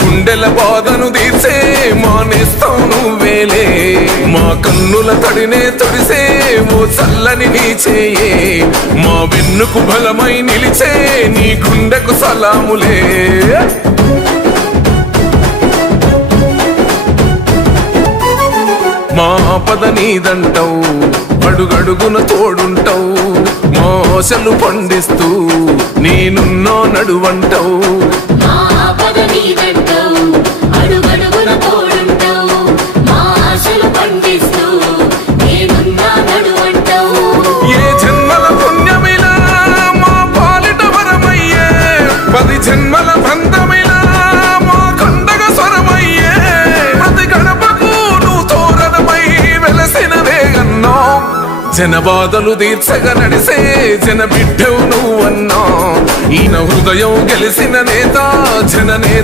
గుండెల బాధను తీర్చే మా నేస్తం నువ్వేలే మా కన్నుల తడినే తొడిసే ఓ చల్లని నీ చేయే మా వెన్నుకు బలమై నిలిచే నీ గుండెకు సలాములే మా ఆపద నీదంటావు అడుగడుగున తోడుంటావు మా ఆశలు పండిస్తూ నేనున్నో నడువంటావు ఏ జన్మల పుణ్యమిలా మా పాలిట వరమయ్యే 10 జన్మల బంధమిలా మా కండగ స్వరమయ్యే ప్రతి గడపకు నువ్వు తోరణమై వెలసినవే అన్నా జన బాధలు తీర్చగా నడిసే జన బిడ్డవు నువ్వన్నా ఈయన హృదయం గెలిసిన నేత జన నేత